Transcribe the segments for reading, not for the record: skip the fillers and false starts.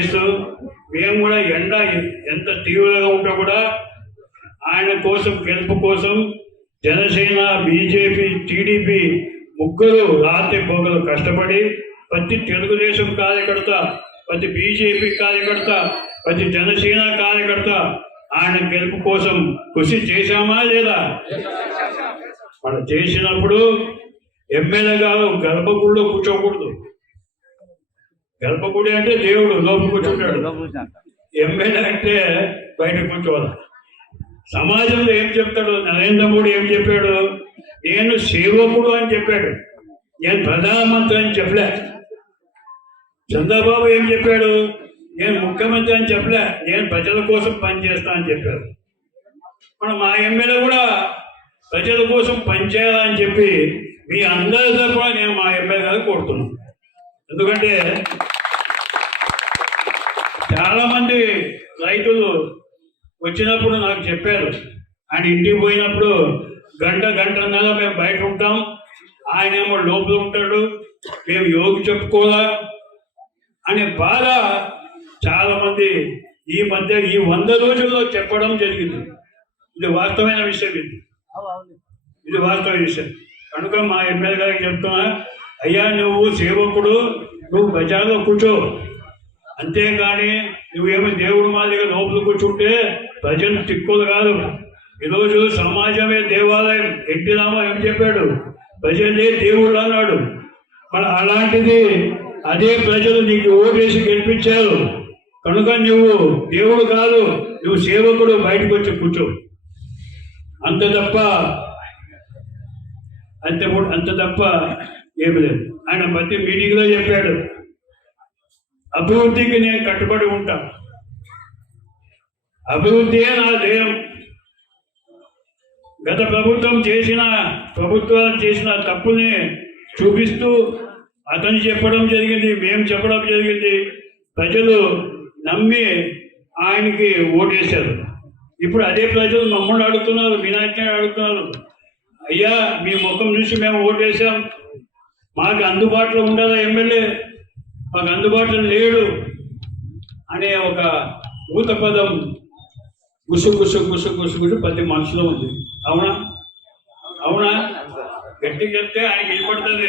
భావిస్తూ మేము కూడా ఎండ ఎంత తీవ్రంగా ఉంటే కూడా ఆయన కోసం గెలుపు కోసం జనసేన, బీజేపీ, టీడీపీ ముగ్గురు రాత్రి పొగలు కష్టపడి ప్రతి తెలుగుదేశం కార్యకర్త, ప్రతి బీజేపీ కార్యకర్త, ప్రతి జనసేన కార్యకర్త ఆయన గెలుపు కోసం కృషి చేశామా లేదా? మనం చేసినప్పుడు ఎమ్మెల్యే గారు గర్భగుడిలో కూర్చోకూడదు. గర్భగుడి అంటే దేవుడు లోపల కూర్చుంటాడు, ఎమ్మెల్యే అంటే బయట కూర్చోవాలి. సమాజంలో ఏం చెప్తాడు? నరేంద్ర మోడీ ఏం చెప్పాడు? నేను సేవకుడు అని చెప్పాడు, నేను ప్రధానమంత్రి అని చెప్పలే. చంద్రబాబు ఏం చెప్పాడు? నేను ముఖ్యమంత్రి అని చెప్పలే, నేను ప్రజల కోసం పనిచేస్తా అని చెప్పారు. మనం మా ఎమ్మెల్యే కూడా ప్రజల కోసం పనిచేయాలని చెప్పి మీ అందరి తరఫున నేను మా ఎమ్మెల్యే గారు కోరుతున్నాను. ఎందుకంటే చాలామంది రైతులు వచ్చినప్పుడు నాకు చెప్పారు, ఆయన ఇంటికి పోయినప్పుడు గంటన్నర మేము బయట ఉంటాం, ఆయన ఏమో లోపల ఉంటాడు, మేము యోగి చెప్పుకోవాలా అనే బాధ చాలామంది ఈ మధ్య ఈ 100 రోజుల్లో చెప్పడం జరిగింది. ఇది వాస్తవమైన విషయం, ఇది వాస్తవ విషయం. కనుక మా ఎమ్మెల్యే గారికి చెప్తున్నా, అయ్యా నువ్వు సేవకుడు, నువ్వు బజార్లో కూర్చో, అంతేగాని నువ్వేమో దేవుడు మాదిరిగా లోపల కూర్చుంటే ప్రజలు తిక్కులు కాదు. ఈరోజు సమాజమే దేవాలయం. ఎన్టీ రామారావు ఏం చెప్పాడు? ప్రజలే దేవుళ్ళు అన్నాడు. మరి అలాంటిది అదే ప్రజలు నీకు ఓటేసి గెలిపించారు కనుక నువ్వు దేవుడు కాదు, నువ్వు సేవకుడు, బయటకు వచ్చి కూర్చో. అంత తప్ప ఏమి లేదు. ఆయన ప్రతి మీటింగ్లో చెప్పాడు, అభివృద్ధికి నేను కట్టుబడి ఉంటా, అభివృద్ధియే నా ధ్యేయం. గత ప్రభుత్వాలు చేసిన తప్పుని చూపిస్తూ అతను చెప్పడం జరిగింది, మేము చెప్పడం జరిగింది. ప్రజలు నమ్మి ఆయనకి ఓటేశారు. ఇప్పుడు అదే ప్రజలు మమ్మల్ని అడుగుతున్నారు, మీనాక్షి అడుగుతున్నారు, అయ్యా మీ ముఖం చూసి మేము ఓటేసాం, మాకు అందుబాటులో ఉండాలా ఎమ్మెల్యే, మాకు అందుబాటులో లేడు అనే ఒక ఊత పదం గుసు ప్రతి మనసులో ఉంది. అవునా? గట్టిగా చెప్తే ఆయనకి వినపడుతుంది.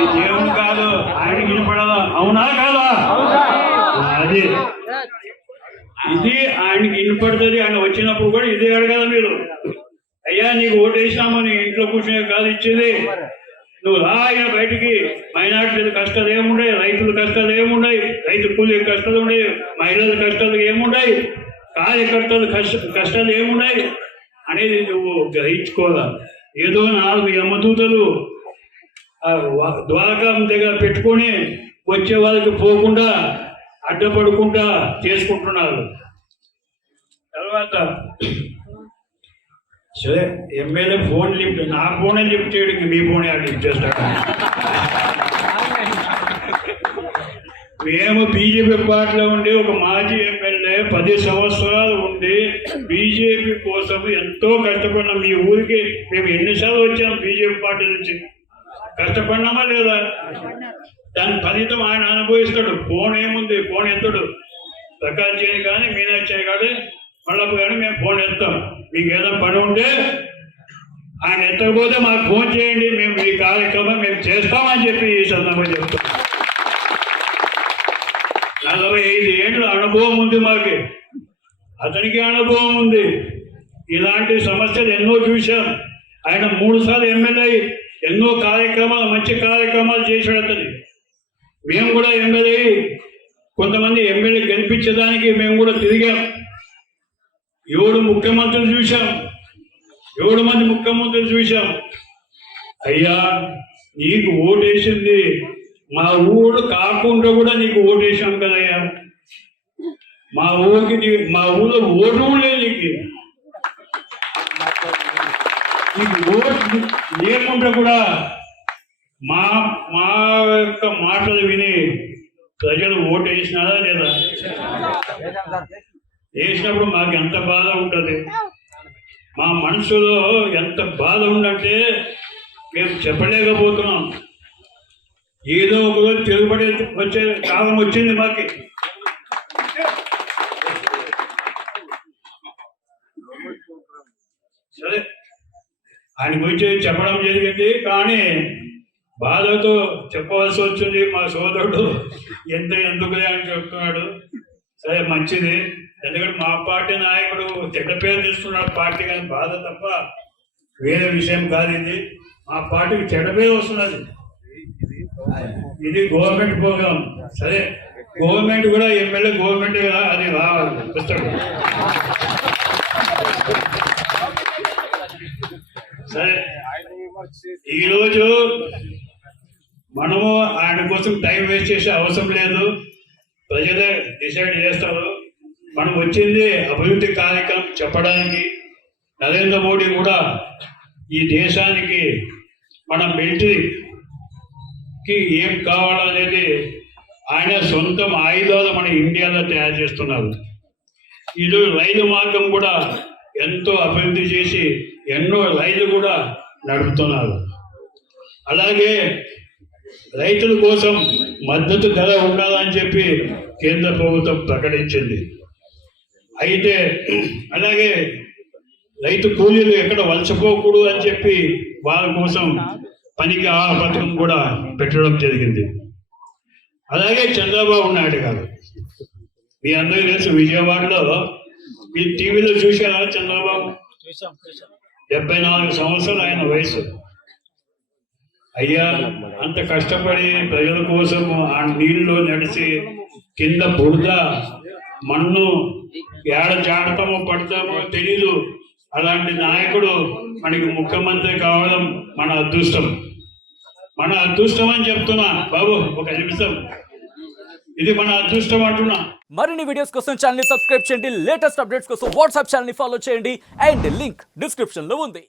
ఈ దేవుడు కాదు, ఆయనకి వినపడాలా? అవునా కాదా? అది ఇది ఆయనకి వినపడుతుంది. ఆయన వచ్చినప్పుడు కూడా ఇదే అడగాలి మీరు, అయ్యా నీకు ఓటేసినామని ఇంట్లో కూర్చునే కాదు ఇచ్చేది, నువ్వు ఆయన బయటికి మైనార్టీల కష్టాలు ఏముండయి, రైతుల కష్టాలు ఏముండయి, రైతు కూలీ కష్టాలు ఉండయి, మహిళల కష్టాలు ఏముండయి, కార్యకర్తలు కష్టాలు ఏమున్నాయి అనేది నువ్వు గ్రహించుకోవాలా. ఏదో 4 యమదూతలు ద్వారకం దగ్గర పెట్టుకొని వచ్చే వాళ్ళకి పోకుండా అడ్డపడకుండా చేసుకుంటున్నారు. తర్వాత సరే ఎమ్మెల్యే ఫోన్ లిఫ్ట్, నా ఫోనే లిఫ్ట్ చేయడం, మీ ఫోనే లిఫ్ట్ చేస్తాడు. మేము బీజేపీ పార్టీలో ఉండి ఒక మాజీ ఎమ్మెల్యే 10 సంవత్సరాలు ఉండి బీజేపీ కోసం ఎంతో కష్టపడినాం. మీ ఊరికి మేము ఎన్నిసార్లు వచ్చాం బీజేపీ పార్టీ నుంచి, కష్టపడినామా లేదా? దాని ఫలితం ఆయన అనుభవిస్తాడు. ఫోన్ ఏముంది, ఫోన్ ఎత్తాడు. ప్రకాష్ చేయని కానీ మీనాక్షి కానీ మళ్ళీ కానీ మేము ఫోన్ ఎత్తాం. మీకు ఏదైనా పని ఉంటే ఆయన ఎత్తకపోతే మాకు ఫోన్ చేయండి, మేము ఈ కార్యక్రమం మేము చేస్తామని చెప్పి ఈ సందర్భంగా చెప్తాం. 45 ఏళ్ళ అనుభవం ఉంది మాకు, అతనికి అనుభవం ఉంది. ఇలాంటి సమస్యలు ఎన్నో చూశాం. ఆయన 3 సార్లు ఎమ్మెల్యే ఎన్నో కార్యక్రమాలు, మంచి కార్యక్రమాలు చేశాడు అతని. మేము కూడా ఎమ్మెల్యే, కొంతమంది ఎమ్మెల్యే గెలిపించడానికి మేము కూడా తిరిగాం. 7 ముఖ్యమంత్రులు చూశాం, 7 మంది ముఖ్యమంత్రులు చూశాం. అయ్యా నీకు ఓటేసింది మా ఊరు కాకుండా కూడా నీకు ఓటేసాం కదయ్యా, మా ఊళ్ళో ఓటు లేదు, నీకు ఓటు లేకుండా కూడా మా యొక్క మాటలు విని ప్రజలు ఓటు వేసినారా లేదా? వేసినప్పుడు మాకు ఎంత బాధ ఉంటుంది, మా మనసులో ఎంత బాధ ఉందంటే మేము చెప్పలేకపోతున్నాం. ఏదో ఒక రోజు తిరుగుబడి వచ్చే కాలం వచ్చింది మాకి. సరే ఆయన గురించి చెప్పడం జరిగింది, కానీ బాధతో చెప్పవలసి వచ్చింది. మా సోదరుడు ఎందుకులే అని చెప్తున్నాడు. సరే మంచిది, ఎందుకంటే మా పార్టీ నాయకుడు చెడ్డ పేరు తీసుకున్నాడు పార్టీ, కానీ బాధ తప్ప వేరే విషయం కాదు. ఇది మా పార్టీకి చెడ్డ పేరు వస్తున్నది. ఇది గవర్నమెంట్ ప్రోగ్రాం. సరే గవర్నమెంట్ కూడా ఎమ్మెల్యే గవర్నమెంట్ కదా, అది రావాలి పుస్తకం. సరే ఈరోజు మనము ఆయన కోసం టైం వేస్ట్ చేసే అవసరం లేదు, ప్రజలే డిసైడ్ చేస్తారు. మనం వచ్చింది అభివృద్ధి కార్యక్రమం చెప్పడానికి. నరేంద్ర మోడీ కూడా ఈ దేశానికి మన మిలిటరీకి ఏం కావాలనేది ఆయన సొంతం ఆయుధాలు మన ఇండియాలో తయారు చేస్తున్నారు. ఇది రైలు మార్గం కూడా ఎంతో అభివృద్ధి చేసి ఎన్నో రైళ్లు కూడా నడుపుతున్నారు. అలాగే రైతుల కోసం మద్దతు ధర ఉండాలని చెప్పి కేంద్ర ప్రభుత్వం ప్రకటించింది. అయితే అలాగే రైతు కూలీలు ఎక్కడ వలసపోకూడదు అని చెప్పి వాళ్ళ కోసం పనికి ఆహార పథకం కూడా పెట్టడం జరిగింది. అలాగే చంద్రబాబు నాయుడు గారు, మీ అందరికీ తెలుసు, విజయవాడలో మీరు టీవీలో చూసారా చంద్రబాబు? 74 సంవత్సరాలు ఆయన వయసు. అయ్యా అంత కష్టపడి ప్రజల కోసం ఆ నీళ్ళలో నడిచి కింద బురద మన్ను ఏడ జాడతామో పడతామో తెలీదు, అలాంటి నాయకుడు మనకి ముఖ్యమంత్రి కావడం మన అదృష్టం. మన అదృష్టం అని చెప్తున్నా బాబు, ఒక నిమిషం, ఇది మన అదృష్టం అంటున్నా. మరిన్ని వీడియోస్ కోసం ఛానల్ ని సబ్స్క్రైబ్ చేయండి, లేటెస్ట్ అప్డేట్స్ కోసం వాట్సాప్ ఛానల్ ని ఫాలో చేయండి, అండ్ లింక్ డిస్క్రిప్షన్ లో ఉంది.